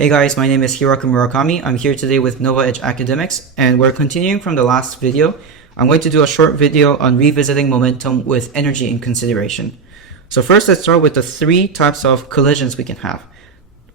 Hey guys, my name is Hiraku Murakami. I'm here today with NovaEdge Academics, and we're continuing from the last video. I'm going to do a short video on revisiting momentum with energy in consideration. So first, let's start with the three types of collisions we can have.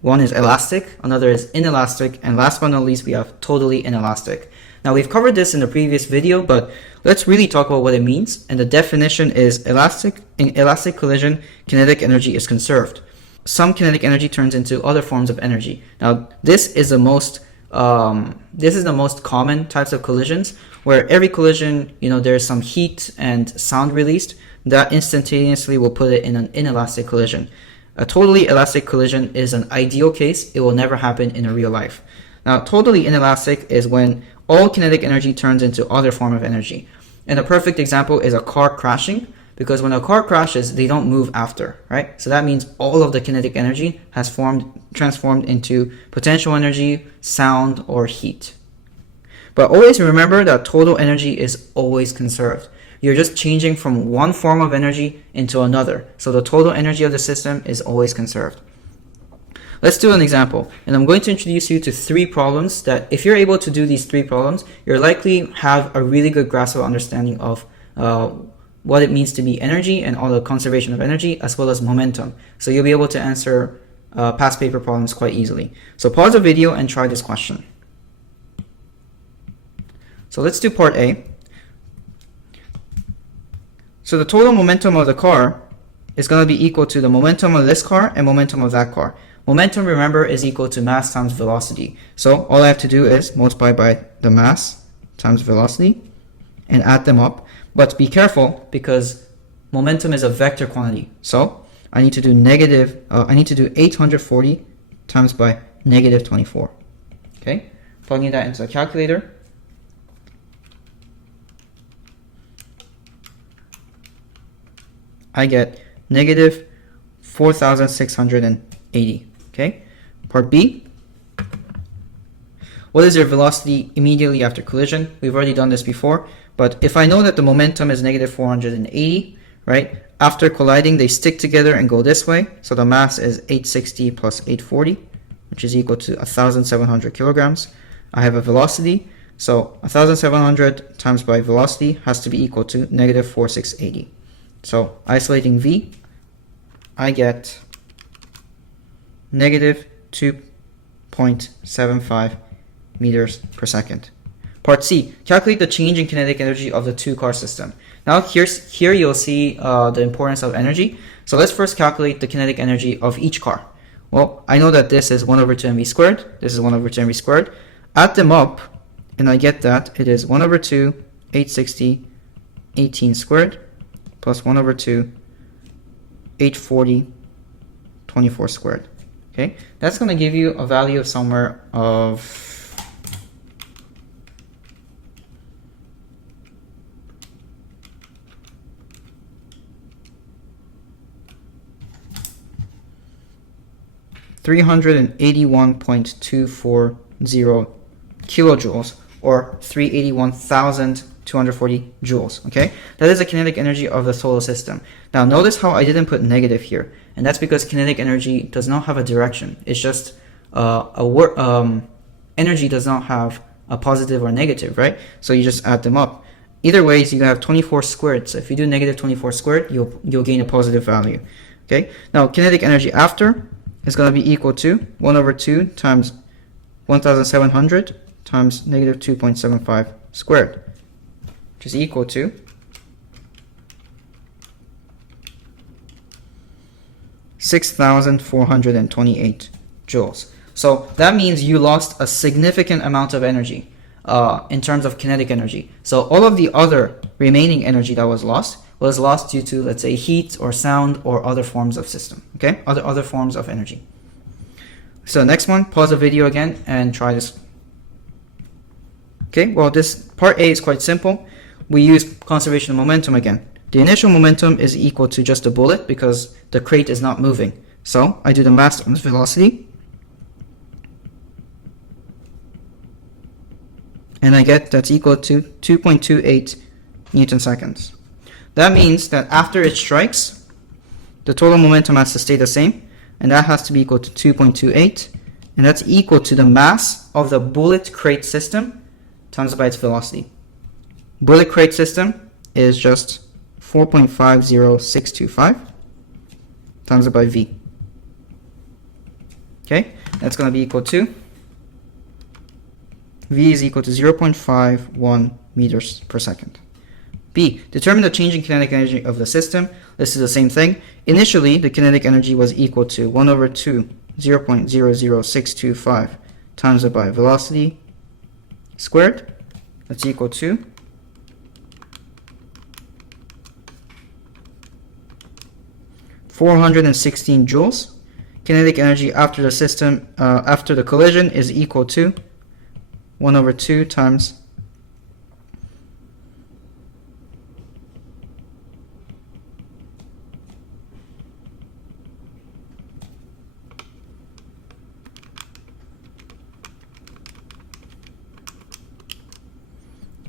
One is elastic, another is inelastic, and last but not least, we have totally inelastic. Now, we've covered this in the previous video, but let's really talk about what it means. And the definition is elastic. In elastic collision, kinetic energy is conserved. Some kinetic energy turns into other forms of energy. Now, this is the most common types of collisions, where every collision, there's some heat and sound released that instantaneously will put it in an inelastic collision. A totally elastic collision is an ideal case. It will never happen in a real life. Now, totally inelastic is when all kinetic energy turns into other form of energy. And a perfect example is a car crashing. Because when a car crashes, they don't move after, right? So that means all of the kinetic energy has transformed into potential energy, sound, or heat. But always remember that total energy is always conserved. You're just changing from one form of energy into another. So the total energy of the system is always conserved. Let's do an example. And I'm going to introduce you to three problems that if you're able to do these three problems, you're likely have a really good grasp of understanding of what it means to be energy and all the conservation of energy, as well as momentum. So you'll be able to answer past paper problems quite easily. So pause the video and try this question. So let's do part A. So the total momentum of the car is going to be equal to the momentum of this car and momentum of that car. Momentum, remember, is equal to mass times velocity. So all I have to do is multiply by the mass times velocity and add them up. But be careful, because momentum is a vector quantity. So I need to do 840 times by negative 24. Okay, plugging that into a calculator. I get negative 4,680. Okay, part B. What is your velocity immediately after collision? We've already done this before. But if I know that the momentum is negative 480, right? After colliding, they stick together and go this way. So the mass is 860 plus 840, which is equal to 1,700 kilograms. I have a velocity. So 1,700 times by velocity has to be equal to negative 4,680. So isolating V, I get negative 2.75 meters per second. Part C, calculate the change in kinetic energy of the two-car system. Now here you'll see the importance of energy. So let's first calculate the kinetic energy of each car. Well, I know that this is 1 over 2 mv squared. This is 1 over 2 mv squared. Add them up, and I get that it is 1 over 2, 860, 18 squared, plus 1 over 2, 840, 24 squared. Okay, that's going to give you a value of somewhere of 381.240 kilojoules, or 381,240 joules. Okay, that is the kinetic energy of the solar system. Now notice how I didn't put negative here, and that's because kinetic energy does not have a direction. It's just energy does not have a positive or negative, right? So you just add them up. Either ways, you have 24 squared. So if you do negative 24 squared, you'll gain a positive value. Okay, now kinetic energy after is going to be equal to 1 over 2 times 1,700 times negative 2.75 squared, which is equal to 6,428 joules. So that means you lost a significant amount of energy in terms of kinetic energy. So all of the other remaining energy that was lost due to, let's say, heat or sound or other forms of system, okay? Other forms of energy. So next one, pause the video again and try this. Okay, well, this part A is quite simple. We use conservation of momentum again. The initial momentum is equal to just a bullet because the crate is not moving. So I do the mass times velocity. And I get that's equal to 2.28 Newton seconds. That means that after it strikes, the total momentum has to stay the same, and that has to be equal to 2.28 and that's equal to the mass of the bullet crate system times by its velocity. Bullet crate system is just 4.50625 times by V. Okay, that's going to be equal to, V is equal to 0.51 meters per second. B, determine the change in kinetic energy of the system. This is the same thing. Initially, the kinetic energy was equal to 1 over 2, 0.00625 times by velocity squared. That's equal to 416 joules. Kinetic energy after the system, after the collision is equal to 1 over 2 times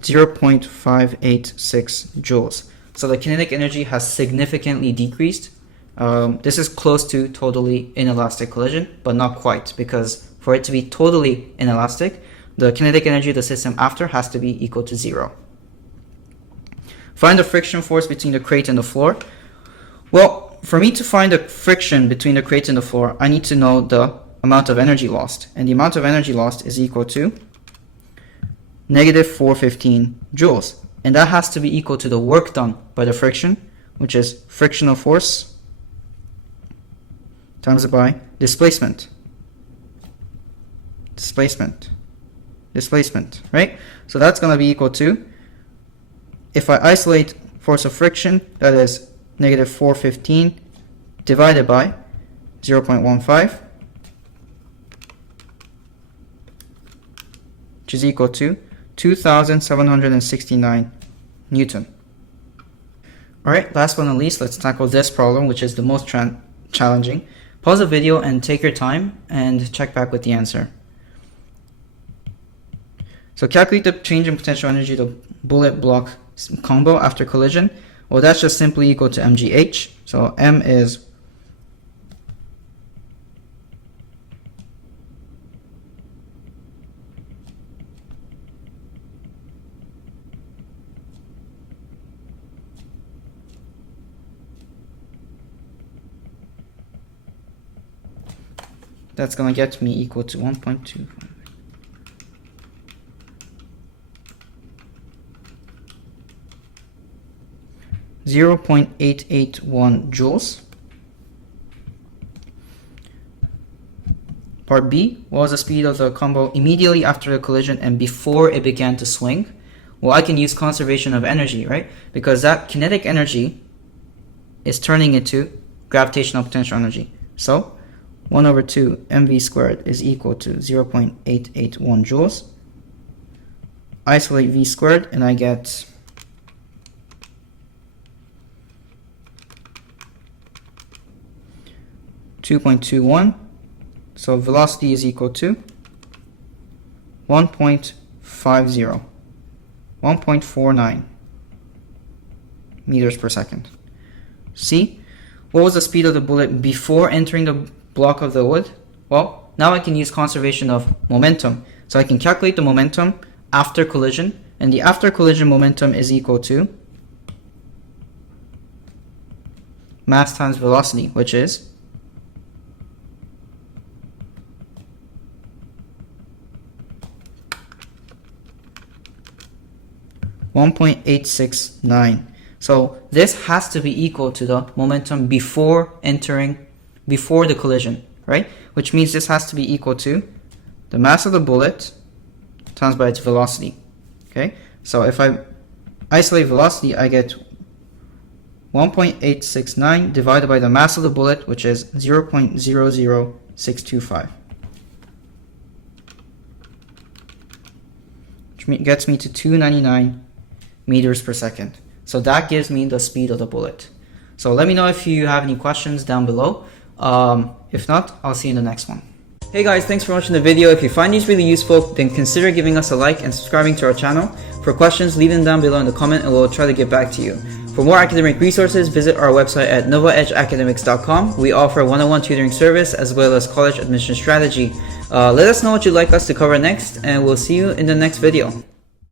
0.586 joules. So the kinetic energy has significantly decreased. This is close to totally inelastic collision, but not quite, because for it to be totally inelastic, the kinetic energy of the system after has to be equal to 0. Find the friction force between the crate and the floor. Well, for me to find the friction between the crate and the floor, I need to know the amount of energy lost. And the amount of energy lost is equal to negative 415 joules. And that has to be equal to the work done by the friction, which is frictional force times by displacement. Displacement, right? So that's going to be equal to, if I isolate force of friction, that is negative 415 divided by 0.15, which is equal to 2,769 Newton. Alright, last but not least, let's tackle this problem, which is the most challenging. Pause the video and take your time and check back with the answer. So calculate the change in potential energy of the bullet block combo after collision. Well, that's just simply equal to mgh. So m is that's going to get me equal to 1.25. 0.881 joules. Part B, what was the speed of the combo immediately after the collision and before it began to swing? Well, I can use conservation of energy, right? Because that kinetic energy is turning into gravitational potential energy. So 1 over 2 mv squared is equal to 0.881 joules. Isolate v squared and I get 2.21. So velocity is equal to 1.49 meters per second. See, what was the speed of the bullet before entering the block of the wood? Well, now I can use conservation of momentum. So I can calculate the momentum after collision, and the after collision momentum is equal to mass times velocity, which is 1.869. So this has to be equal to the momentum before the collision, right? Which means this has to be equal to the mass of the bullet times by its velocity. Okay, so if I isolate velocity, I get 1.869 divided by the mass of the bullet, which is 0.00625. Which gets me to 299 meters per second. So that gives me the speed of the bullet. So let me know if you have any questions down below. If not, I'll see you in the next one. Hey guys, thanks for watching the video. If you find these really useful, then consider giving us a like and subscribing to our channel. For questions, leave them down below in the comment and we'll try to get back to you. For more academic resources, visit our website at NovaEdgeAcademics.com. We offer one-on-one tutoring service as well as college admission strategy. Let us know what you'd like us to cover next, and we'll see you in the next video.